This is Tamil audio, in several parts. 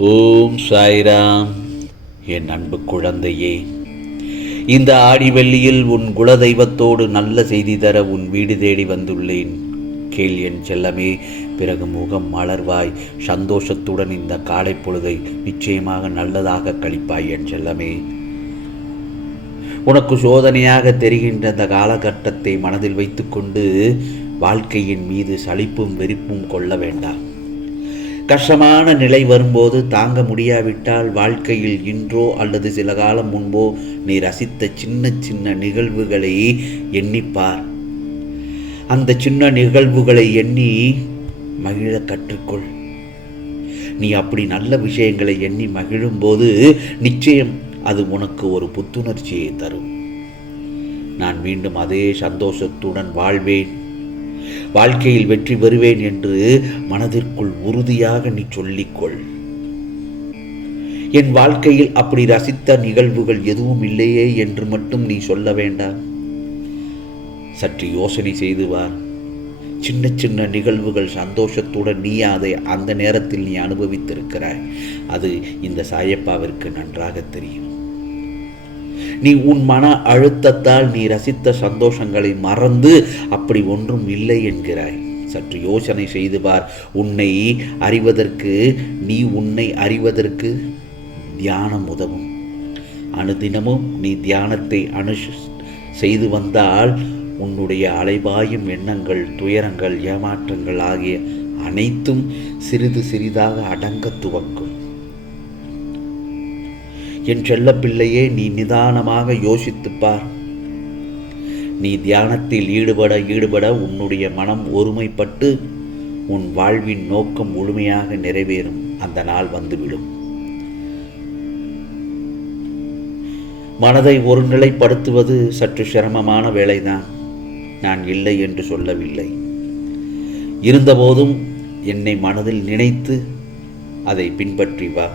ஓம் சாய்ராம். என் அன்பு குழந்தையே, இந்த ஆடிவெள்ளியில் உன் குலதெய்வத்தோடு நல்ல செய்தி தர உன் வீடு தேடி வந்துள்ளேன். கேள் என் செல்லமே. பிறகு முகம் மலர்வாய். சந்தோஷத்துடன் இந்த காலை பொழுதை நிச்சயமாக நல்லதாக கழிப்பாய் என் செல்லமே. உனக்கு சோதனையாக தெரிகின்ற இந்த காலகட்டத்தை மனதில் வைத்துக்கொண்டு வாழ்க்கையின் மீது சலிப்பும் வெறுப்பும் கொள்ள வேண்டாம். கஷ்டமான நிலை வரும்போது தாங்க முடியாவிட்டால் வாழ்க்கையில் இன்றோ அல்லது சில காலம் முன்போ நீ ரசித்த சின்ன சின்ன நிகழ்வுகளை எண்ணிப்பார். அந்த சின்ன நிகழ்வுகளை எண்ணி மகிழ கற்றுக்கொள். நீ அப்படி நல்ல விஷயங்களை எண்ணி மகிழும்போது நிச்சயம் அது உனக்கு ஒரு புத்துணர்ச்சியை தரும். நான் மீண்டும் அதே சந்தோஷத்துடன் வாழ்வேன், வாழ்க்கையில் வெற்றி பெறுவேன் என்று மனதிற்குள் உறுதியாக நீ சொல்லிக்கொள். என் வாழ்க்கையில் அப்படி ரசித்த நிகழ்வுகள் எதுவும் இல்லையே என்று மட்டும் நீ சொல்ல வேண்டாம். சற்று யோசனை செய்து வார். சின்ன சின்ன நிகழ்வுகள் சந்தோஷத்துடன் நீ அதை அந்த நேரத்தில் நீ அனுபவித்திருக்கிறாய். அது இந்த சாயப்பாவிற்கு நன்றாக தெரியும். நீ உன் மன அழுத்தத்தால் நீ ரசித்த சந்தோஷங்களை மறந்து அப்படி ஒன்றும் இல்லை என்கிறாய். சற்று யோசனை செய்து பார். உன்னை அறிவதற்கு தியானம் உதவும். அனுதினமும் நீ தியானத்தை செய்து வந்தால் உன்னுடைய அலைபாயும் எண்ணங்கள், துயரங்கள், ஏமாற்றங்கள் ஆகிய அனைத்தும் சிறிது சிறிதாக அடங்க துவங்கும். என் செல்ல பிள்ளையே, நீ நிதானமாக யோசித்துப்பார். நீ தியானத்தில் ஈடுபட உன்னுடைய மனம் ஒருமைப்பட்டு உன் வாழ்வின் நோக்கம் முழுமையாக நிறைவேறும் அந்த நாள் வந்துவிடும். மனதை ஒருநிலைப்படுத்துவது சற்று சிரமமான வேலைதான். நான் இல்லை என்று சொல்லவில்லை. இருந்தபோதும் என்னை மனதில் நினைத்து அதை பின்பற்றி வா.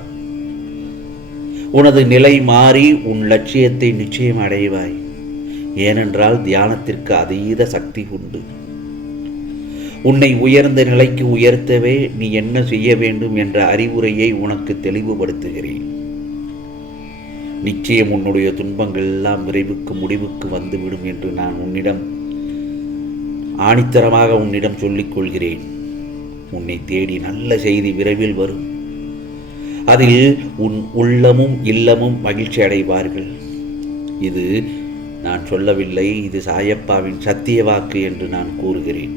உனது நிலை மாறி உன் லட்சியத்தை நிச்சயம் அடைவாய். ஏனென்றால் தியானத்திற்கு அதீத சக்தி உண்டு. உன்னை உயர்ந்த நிலைக்கு உயர்த்தவே நீ என்ன செய்ய வேண்டும் என்ற அறிவுரையை உனக்கு தெளிவுபடுத்துகிறேன். நிச்சயம் உன்னுடைய துன்பங்கள் எல்லாம் விரைவுக்கு முடிவுக்கு வந்துவிடும் என்று நான் ஆணித்தரமாக உன்னிடம் சொல்லிக் கொள்கிறேன். உன்னை தேடி நல்ல செய்தி விரைவில் வரும். அதில் உன் உள்ளமும் இல்லமும் மகிழ்ச்சி அடைவார்கள். இது நான் சொல்லவில்லை, இது சாயப்பாவின் சத்திய வாக்கு என்று நான் கூறுகிறேன்.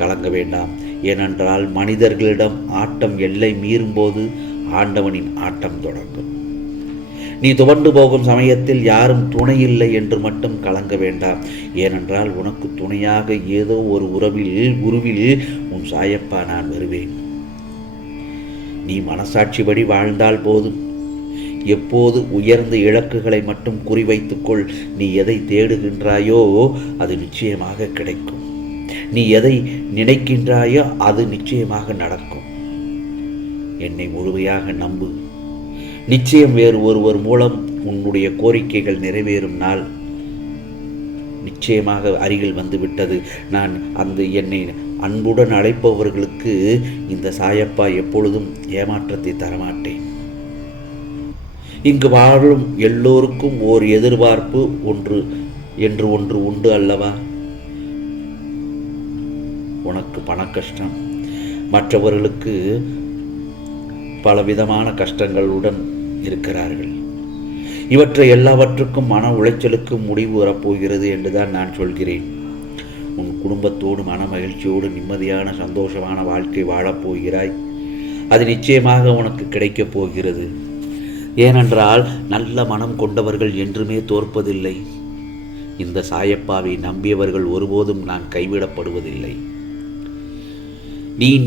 கலங்க வேண்டாம். ஏனென்றால் மனிதர்களிடம் ஆட்டம் எல்லை மீறும்போது ஆண்டவனின் ஆட்டம் தொடங்கும். நீ துவண்டு போகும் சமயத்தில் யாரும் துணை இல்லை என்று மட்டும் கலங்க வேண்டாம். ஏனென்றால் உனக்கு துணையாக ஏதோ ஒரு உருவில் உன் சாயப்பா நான் வருவேன். நீ மனசாட்சிப்படி வாழ்ந்தால் போதும். எப்போது உயர்ந்த இலக்குகளை மட்டும் குறிவைத்துக்கொள். நீ எதை தேடுகின்றாயோ அது நிச்சயமாக கிடைக்கும். நீ எதை நினைக்கின்றாயோ அது நிச்சயமாக நடக்கும். என்னை முழுமையாக நம்பு. நிச்சயம் வேறு ஒருவர் மூலம் உன்னுடைய கோரிக்கைகள் நிறைவேறும் நாள் நிச்சயமாக அருகில் வந்துவிட்டது. நான் என்னை அன்புடன் அழைப்பவர்களுக்கு இந்த சாயப்பா எப்பொழுதும் ஏமாற்றத்தை தரமாட்டேன். இங்கு வாழும் எல்லோருக்கும் ஓர் எதிர்பார்ப்பு ஒன்று உண்டு அல்லவா? உனக்கு பண கஷ்டம், மற்றவர்களுக்கு பலவிதமான கஷ்டங்களுடன் இருக்கிறார்கள். இவற்றை எல்லாவற்றுக்கும் மன உளைச்சலுக்கு முடிவு வரப்போகிறது என்றுதான் நான் சொல்கிறேன். உன் குடும்பத்தோடு மன மகிழ்ச்சியோடு நிம்மதியான சந்தோஷமான வாழ்க்கை வாழப்போகிறாய். அது நிச்சயமாக உனக்கு கிடைக்கப் போகிறது. ஏனென்றால் நல்ல மனம் கொண்டவர்கள் என்றுமே தோற்பதில்லை. இந்த சாயப்பாவை நம்பியவர்கள் ஒருபோதும் நான் கைவிடப்படுவதில்லை.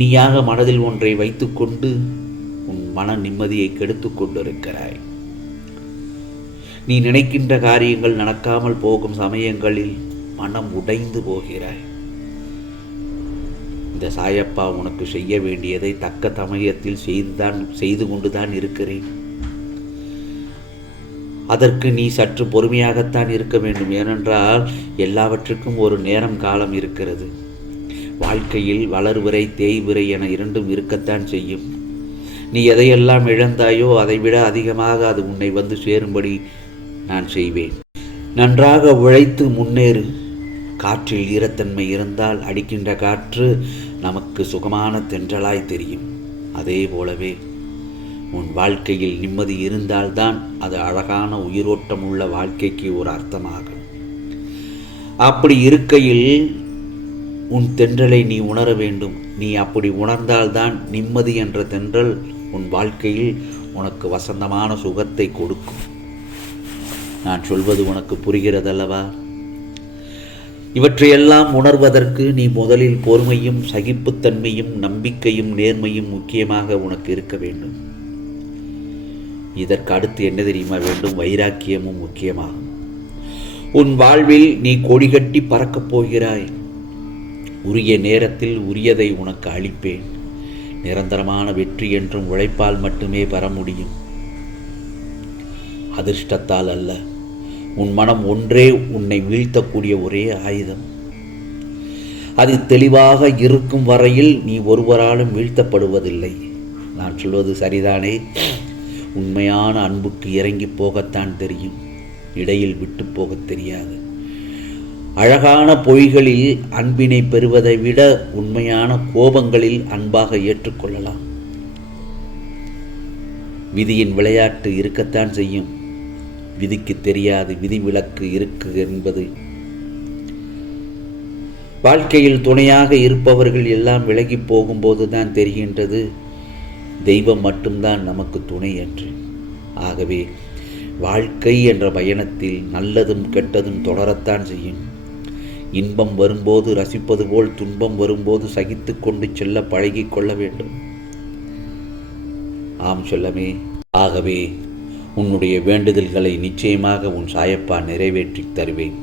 நீயாக மனதில் ஒன்றை வைத்துக்கொண்டு உன் மன நிம்மதியை கெடுத்து கொண்டிருக்கிறாய். நீ நினைக்கின்ற காரியங்கள் நடக்காமல் போகும் சமயங்களில் மனம் உடைந்து போகிறாய். இந்த சாயப்பா உனக்கு செய்ய வேண்டியதை தக்க சமயத்தில் செய்து கொண்டுதான் இருக்கிறேன். அதற்கு நீ சற்று பொறுமையாகத்தான் இருக்க வேண்டும். ஏனென்றால் எல்லாவற்றுக்கும் ஒரு நேரம் காலம் இருக்கிறது. வாழ்க்கையில் வளர்விரை தேய்விரை என இரண்டும் இருக்கத்தான் செய்யும். நீ எதையெல்லாம் இழந்தாயோ அதைவிட அதிகமாக அது உன்னை வந்து சேரும்படி நான் செய்வேன். நன்றாக உழைத்து முன்னேறு. காற்றில் ஈரத்தன்மை இருந்தால் அடிக்கின்ற காற்று நமக்கு சுகமான தென்றலாய் தெரியும். அதே போலவே உன் வாழ்க்கையில் நிம்மதி இருந்தால்தான் அது அழகான உயிரோட்டம் உள்ள வாழ்க்கைக்கு ஒரு அர்த்தமாகும். அப்படி இருக்கையில் உன் தென்றலை நீ உணர வேண்டும். நீ அப்படி உணர்ந்தால்தான் நிம்மதி என்ற தென்றல் உன் வாழ்க்கையில் உனக்கு வசந்தமான சுகத்தை கொடுக்கும். நான் சொல்வது உனக்கு புரிகிறதல்லவா? இவற்றையெல்லாம் உணர்வதற்கு நீ முதலில் பொறுமையும் சகிப்புத்தன்மையும் நம்பிக்கையும் நேர்மையும் முக்கியமாக உனக்கு இருக்க வேண்டும். இதற்கு அடுத்து என்ன தெரியுமா வேண்டும்? வைராக்கியமும் முக்கியமாகும். உன் வாழ்வில் நீ கொடிகட்டி பறக்கப் போகிறாய். உரிய நேரத்தில் உரியதை உனக்கு அளிப்பேன். நிரந்தரமான வெற்றி என்றும் உழைப்பால் மட்டுமே பெற முடியும், அதிர்ஷ்டத்தால் அல்ல. உன் மனம் ஒன்றே உன்னை வீழ்த்தக்கூடிய ஒரே ஆயுதம். அது தெளிவாக இருக்கும் வரையில் நீ ஒருவராலும் வீழ்த்தப்படுவதில்லை. நான் சொல்வது சரிதானே? உண்மையான அன்புக்கு இறங்கி போகத்தான் தெரியும், இடையில் விட்டு போக தெரியாது. அழகான பொய்களில் அன்பினை பெறுவதை விட உண்மையான கோபங்களில் அன்பாக ஏற்றுக்கொள்ளலாம். விதியின் விளையாட்டு இருக்கத்தான் செய்யும். விதிக்கு தெரியாது விதிவிலக்கு இருக்கு என்பது. வாழ்க்கையில் துணையாக இருப்பவர்கள் எல்லாம் விலகி போகும்போது தான் தெரிகின்றது தெய்வம் மட்டும்தான் நமக்கு துணை என்று. ஆகவே வாழ்க்கை என்ற பயணத்தில் நல்லதும் கெட்டதும் தொடரத்தான் செய்யும். இன்பம் வரும்போது ரசிப்பது போல் துன்பம் வரும்போது சகித்து கொண்டு செல்ல பழகி கொள்ள வேண்டும். ஆம் சொல்லமே. ஆகவே உன்னுடைய வேண்டுதல்களை நிச்சயமாக உன் சாயப்பா நிறைவேற்றி தருவேன்.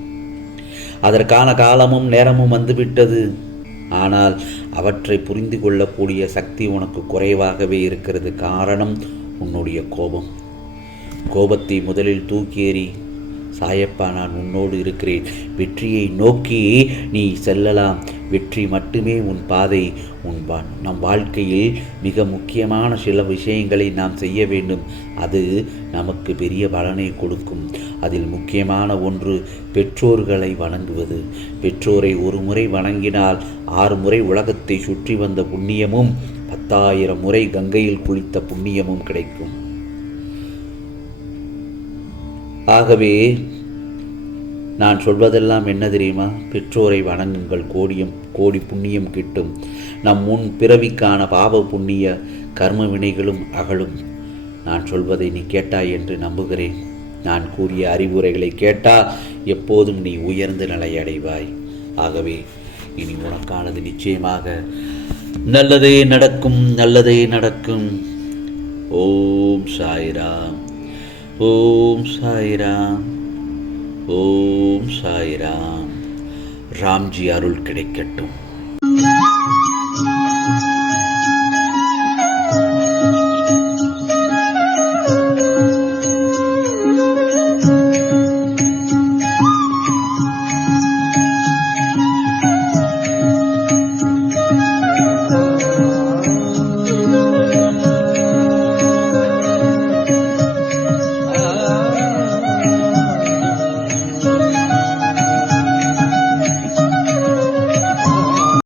அதற்கான காலமும் நேரமும் வந்துவிட்டது. ஆனால் அவற்றை புரிந்து கொள்ளக்கூடிய சக்தி உனக்கு குறைவாகவே இருக்கிறது. காரணம் உன்னுடைய கோபம். கோபத்தை முதலில் தூக்கி எறி. சாயப்பா நான் உன்னோடு இருக்கிறேன். வெற்றியை நோக்கி நீ செல்லலாம். வெற்றி மட்டுமே உன் பாதை. நம் வாழ்க்கையில் மிக முக்கியமான சில விஷயங்களை நாம் செய்ய வேண்டும். அது நமக்கு பெரிய பலனை கொடுக்கும். அதில் முக்கியமான ஒன்று பெற்றோர்களை வணங்குவது. பெற்றோரை ஒரு முறை வணங்கினால் 6 முறை உலகத்தை சுற்றி வந்த புண்ணியமும் 10,000 முறை கங்கையில் குளித்த புண்ணியமும் கிடைக்கும். ஆகவே நான் சொல்வதெல்லாம் என்ன தெரியுமா? பெற்றோரை வணங்குங்கள், கோடி புண்ணியம் கிட்டும். நம் முன் பிறவிக்கான பாவ புண்ணிய கர்ம வினைகளும் அகலும். நான் சொல்வதை நீ கேட்டாய் என்று நம்புகிறேன். நான் கூறிய அறிவுரைகளை கேட்டால் எப்போதும் நீ உயர்ந்த நிலை அடைவாய். ஆகவே இனி உனக்கானது நிச்சயமாக நல்லதே நடக்கும், நல்லதே நடக்கும். ஓம் சாய்ராம், ஓம் சாய்ராம், ஓம் சாய்ராம். ராம்ஜி அருள் கிடைக்கட்டும்.